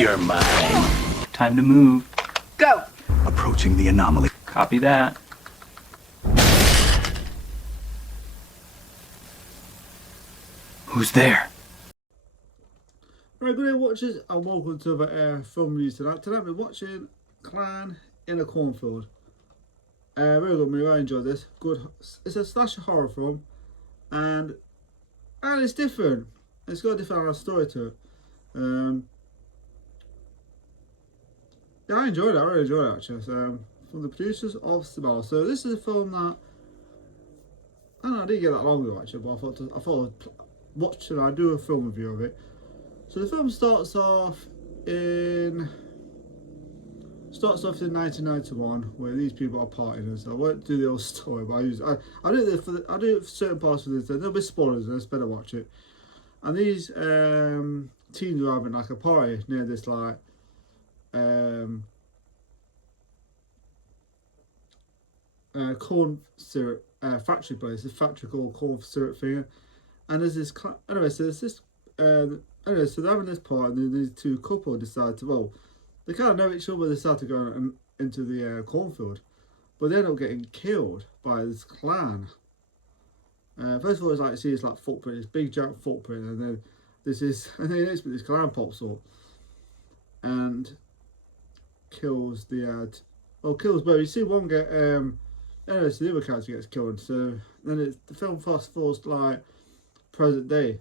You're mine. Time to move. Go! Approaching the anomaly. Copy that. Who's there? Right, good day watchers and welcome to the film review tonight. Tonight we're watching Clan in a Cornfield. Very good movie, I enjoyed this. Good, it's a slasher horror film and it's different. It's got a different story to it. Yeah, I enjoyed it, I really enjoyed it actually. So, from the producers of Smell. So this is a film that, I don't know, I didn't get that long ago actually, but I thought I'd watch it, I'd do a film review of it. So the film starts off in 1991, where these people are partying and so I won't do the whole story, but I do it for certain parts of this. There'll be spoilers in this, better watch it. And these teens are having like a party near this like corn syrup factory place, this factory called corn syrup thing. And there's this anyway, so there's this anyway, so they're having this party, and then these two couple decide to, well, they kind of know each other, they decide to go into the cornfield, but they end up getting killed by this clan. First of all, it's like, see this like footprint, this big giant footprint, and then this clan pops up and kills kills both. You see one get anyway, so the other character gets killed. So then the film fast forwards like present day,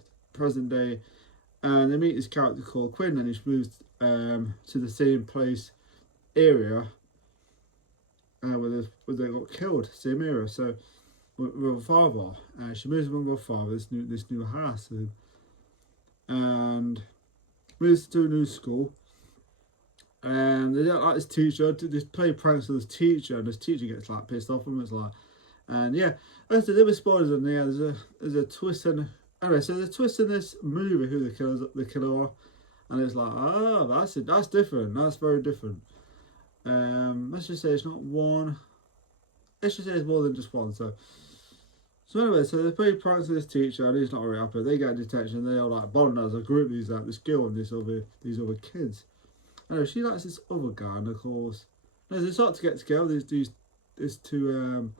and they meet this character called Quinn, and he moves to the same place area where they got killed, same area. So with her father, she moves with her father this new house, and moves to a new school. And they don't like this teacher. They play pranks with this teacher, and this teacher gets like pissed off with them. It's like, and yeah, that's the little spoilers in there. There's a twist in. Anyway, so there's a twist in this movie who the killer are, and it's like, oh, that's different. That's very different. Let's just say it's not one. Let's just say it's more than just one. So anyway, so they play pranks with this teacher, and he's not very happy. They get detention. They all like bond as a group. These like this girl and these other kids. Anyway, she likes this other guy, and of course, they start to get together. These two,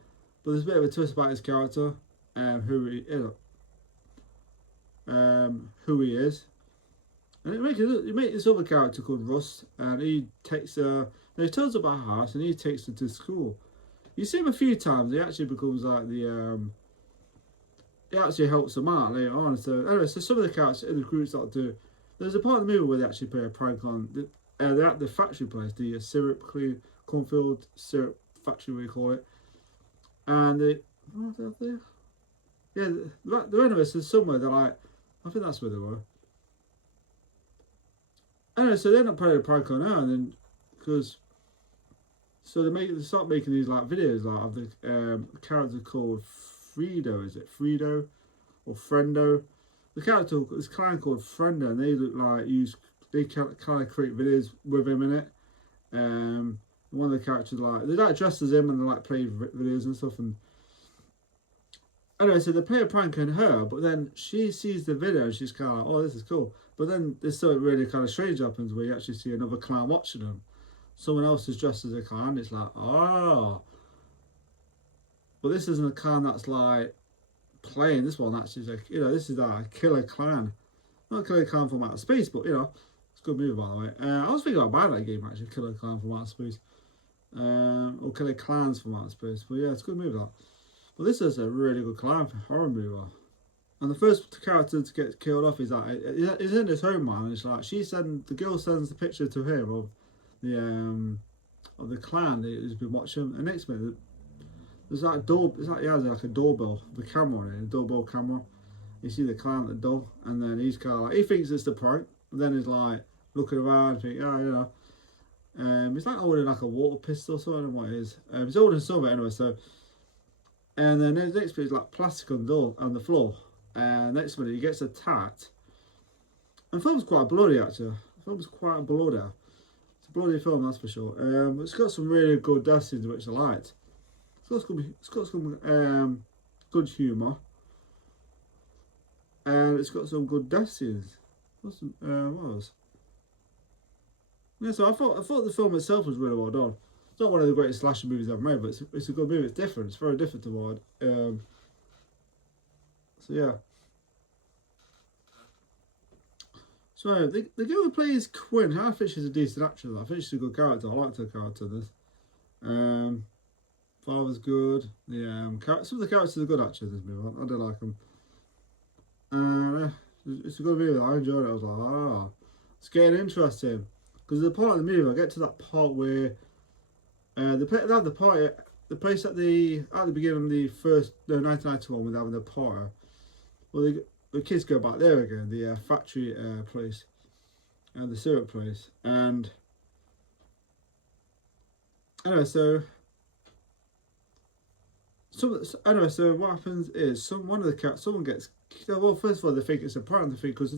but there's a bit of a twist about his character, who he is, and it makes this other character called Russ, and he takes her. And he tells her about her house, and he takes her to school. You see him a few times. He actually becomes like he actually helps them out later on. So anyway, so some of the characters in the group start to. There's a part of the movie where they actually play a prank on they're at the factory place, the Cornfield syrup factory, we call it, and they're anyway, so somewhere they're like, I think that's where they were. Anyway, so they end up playing a prank on her, and then they start making these like videos like of the character called Fredo, is it Fredo or Frendo? The character is clan called Frendo, and they look like they kind of create videos with him in it. One of the characters they're like dressed as him, and they like play videos and stuff. And anyway, so they play a prank on her, but then she sees the video and she's kind of like, oh, this is cool. But then there's something really kind of strange happens where you actually see another clown watching them. Someone else is dressed as a clown. It's like, oh, but this isn't a clown that's like playing. This one actually is like, this is like a killer clown, not a killer clown from outer space, but it's a good movie, by the way. I was thinking about buying that game actually, Killer Clown from Outer Space, or Killer Clans from Outer Space. But yeah, it's a good movie that. But this is a really good clown horror movie. And the first character to get killed off is like he's in his home, man. And it's like the girl sends the picture to him of the clan that he's been watching. And next minute, there's like he has like a doorbell, the camera on it, a doorbell camera. You see the clown at the door, and then he's kind of like, he thinks it's the prank. But then he's like looking around, thinking, he's like holding like a water pistol or something. I don't know what it is. He's holding something anyway. So, and then the next bit is like plastic on the floor. And next minute he gets attacked. And the film's quite bloody actually. The film's quite bloody. It's a bloody film, that's for sure. It's got some really good death scenes which I liked. It's got some good humour. And it's got some good death scenes. What else? Yeah, so I thought the film itself was really well done. It's not one of the greatest slasher movies ever made, but it's a good movie. It's different. It's very different to what. So yeah. So the girl who plays Quinn, I think she's a decent actress. I think she's a good character. I liked her character in this. Father's good. Yeah, some of the characters are good actually in this movie. I do like them. It's a good movie. I enjoyed it. I was like, it's getting interesting because the part of the movie, I get to that part where they have the party, the place at the beginning of the first 1991 when they're having the party. Well, the kids go back there again, the factory place, and the syrup place, and anyway, so what happens is someone gets. Well, first of all, they think it's a prank. They think because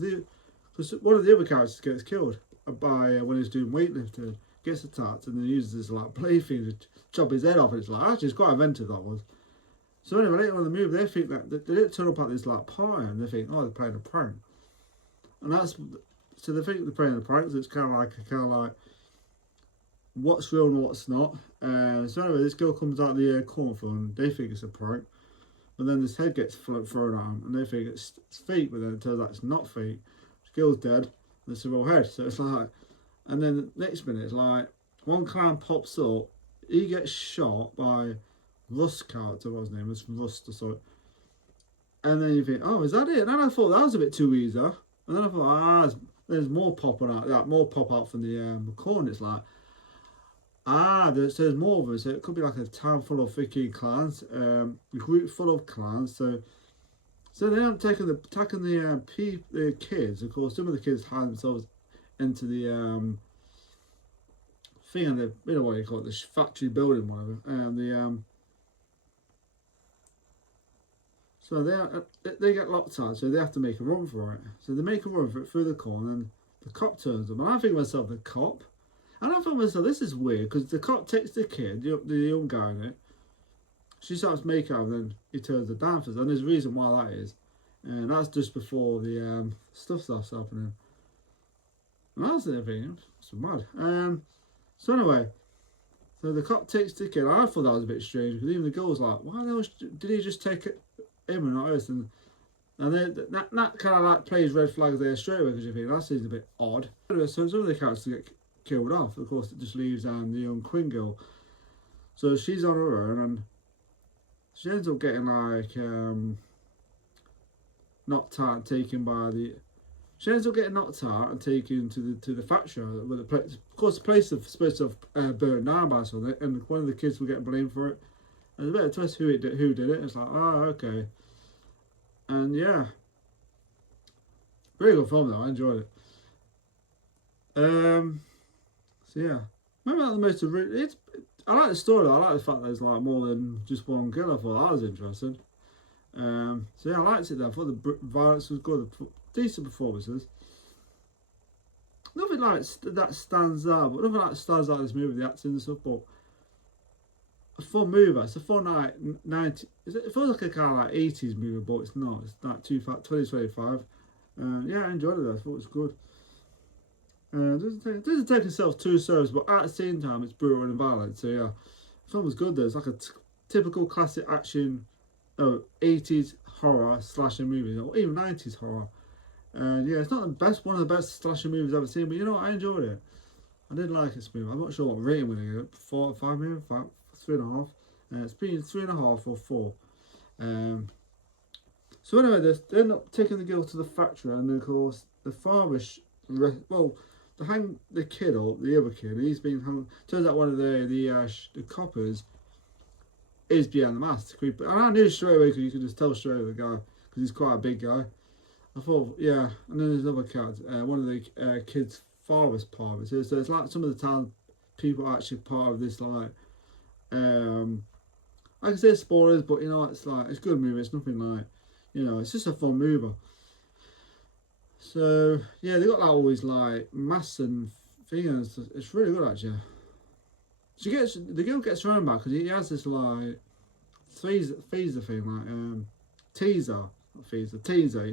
one of the other characters gets killed by when he's doing weightlifting, gets attacked, and then uses this like blade thing to chop his head off. And it's like actually, it's quite inventive that was. So anyway, later on in the movie, they think that they didn't turn up at this like party, and they think, oh, they're playing a prank, and that's so they think they're playing a prank. So it's kind of like what's real and what's not. So anyway, this girl comes out of the cornfield, and they think it's a prank. But then this head gets thrown at them, and they think it's fake, but then it turns out it's not fake. The girl's dead, and it's a real head. So it's like, and then the next minute, it's like, one clown pops up, he gets shot by Rust's character, what his name is, Rust or something. And then you think, oh, is that it? And then I thought that was a bit too easy. And then I thought, there's more popping out, more pop out from the corner. It's like, there's more of them, so it could be like a town full of freaking clans, a group full of clans. So they end up attacking the kids. Of course, some of the kids hide themselves into the thing, and the what you call it, the factory building, whatever, and so they get locked out, so they have to make a run for it. So they make a run for it through the corner, and the cop turns up, and I think to myself, the cop. And I thought to myself, this is weird, because the cop takes the kid, the young guy in it, she starts making out, and then he turns her down for us, and there's a reason why that is. And that's just before the stuff starts happening. And that's the thing, it's mad. So anyway, so the cop takes the kid. I thought that was a bit strange, because even the girl was like, why the hell did he just take him and not us? And that kind of like plays red flags there straight away, because you think that seems a bit odd. Anyway, so some of the characters get killed off. Of course, it just leaves the young Quinn girl. So she's on her own, and she ends up getting like knocked out and taken by the. She ends up getting knocked out and taken to the factory. Where the place, of course, the place is supposed to have burned down by something, and one of the kids will get blamed for it. And there's a bit of twist who did it. It's like, oh, okay, and yeah, very good film though. I enjoyed it. So yeah, maybe not the most. I like the story though. I like the fact that there's like more than just one kill. I thought that was interesting. So yeah, I liked it though. I thought the violence was good. Decent performances. Nothing like that stands out, but nothing like stands out in this movie, the acting and stuff. But a fun movie. It's a fun like 90. It feels like a kind of like 80s movie, but it's not. It's like 2025. Yeah, I enjoyed it though. I thought it was good. Doesn't take itself too serious, but at the same time, it's brutal and violent. So yeah, the film was good though. It's like a typical classic action, 80s horror slasher movie, or even 90s horror. And yeah, it's not the best, one of the best slasher movies I've ever seen, but you know what, I enjoyed it. I did like this movie. I'm not sure what rating we're gonna give it. 4, 5, maybe 5, 3.5. It's between 3.5 or 4. So anyway, they end up taking the girl to the factory, and of course the father, they hang the kid up, the other kid. He's been hung. Turns out one of the coppers is behind the mask. And I knew straight away, because you can just tell straight away the guy, because he's quite a big guy. I thought, yeah. And then there's another character, one of the kids' father's part of it. So it's like some of the town people are actually part of this, like, I can say spoilers, but you know, it's like, it's a good movie. It's nothing like, you know, it's just a fun movie. So yeah, they got like all these like masks and things. It's really good actually. The girl gets thrown back because he has this like phaser thing, like teaser, not phaser, teaser,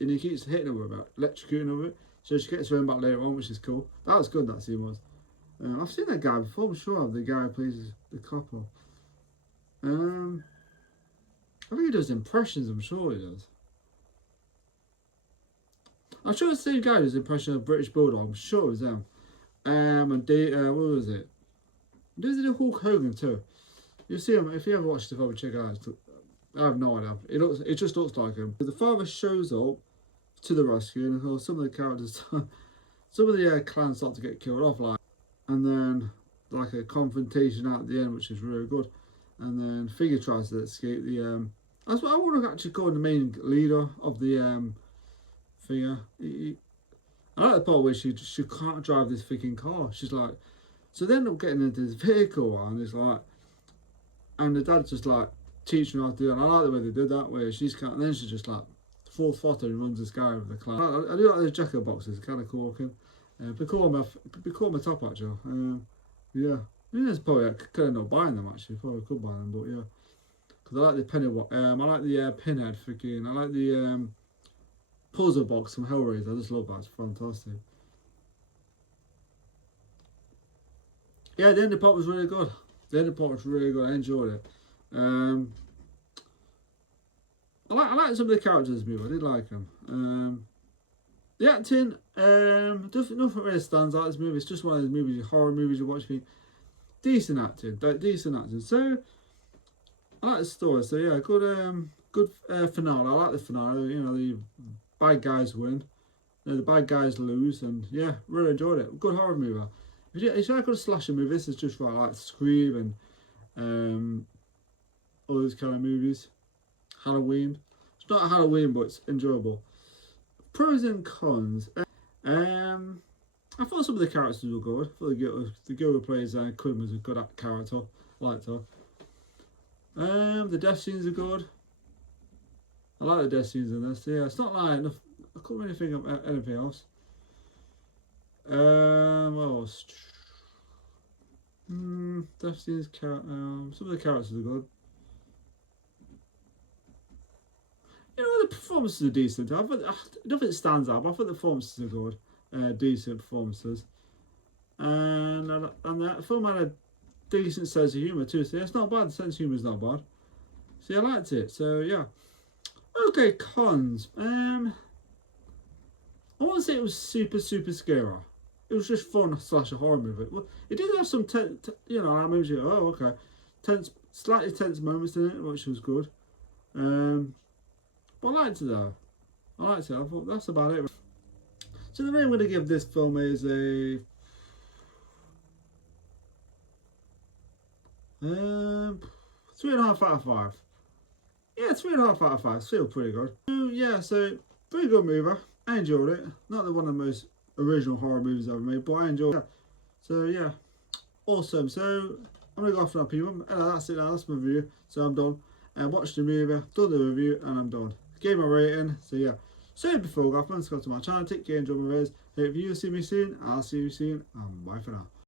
and he keeps hitting her with it, electrocuting her with it. So she gets thrown back later on, which is cool. That was good. That scene was. I've seen that guy before, I'm sure, the guy who plays the couple. I think he does impressions, I'm sure he does. I'm sure it's the same guy who does impression of British Bulldog, I'm sure it was them. And what was it? Does it Hulk Hogan too? You'll see him, if you ever watched the film, check it out. I have no idea. It just looks like him. The father shows up to the rescue, and of course some of the characters, some of the clans start to get killed off, like, and then like a confrontation at the end, which is really good. And then Figure tries to escape the that's what I would have actually called the main leader of the Figure. I like the part where she can't drive this freaking car. She's like, so they end up getting into this vehicle, and it's like, and the dad's just like teaching her how to do it. And I like the way they did that, where she's kind of, and then she's just like full throttle and runs this guy over the cloud. I do like those jacket boxes, kind of cool looking. Be cool on my top actually. Yeah, I mean, there's probably I could end up buying them actually. Probably could buy them, but yeah, because I like the I like the pinhead freaking. I like the puzzle box from Hellraiser. I just love that. It's fantastic. Yeah, the end of the part was really good. The end of the part was really good. I enjoyed it. I like some of the characters in the movie. I did like them. The acting, nothing really stands out. This movie, it's just one of those movies, horror movies you watch. Decent acting, decent acting. So I like the story. So yeah, good finale. I like the finale. You know, the bad guys win, the bad guys lose, and yeah, really enjoyed it. Good horror movie. If you like a slasher movie, this is just right, like Scream and all those kind of movies. Halloween. It's not Halloween, but it's enjoyable. Pros and cons. I thought some of the characters were good. I thought the girl who plays Quinn was a good character. I liked her. The death scenes are good. I like the death scenes in this. Yeah, it's not like enough. I couldn't really think of anything else. What else? Death scenes. Some of the characters are good. You know, the performances are decent. Nothing stands out, but I thought the performances are good. Decent performances. And the film had a decent sense of humour too. So yeah, it's not bad. The sense of humour is not bad. So yeah, I liked it. So yeah. Okay, cons. I won't say it was super scary. It was just fun / a horror movie. Well, it did have some, you know, I mean, oh okay, slightly tense moments in it, which was good. But I liked it though. I liked it. I thought that's about it. So the rating I'm going to give this film is a 3.5 out of 5. Yeah, 3.5 out of 5. Still pretty good. Yeah, so pretty good movie. I enjoyed it. Not one of the most original horror movies I've ever made, but I enjoyed it. So yeah, awesome. So I'm gonna go off now, people. That's it now. That's my review. So I'm done. Watched the movie, done the review, and I'm done. Gave my rating. So yeah. So before I go off, subscribe to my channel. Take care, enjoy my videos. If you see me soon, I'll see you soon. Bye for now.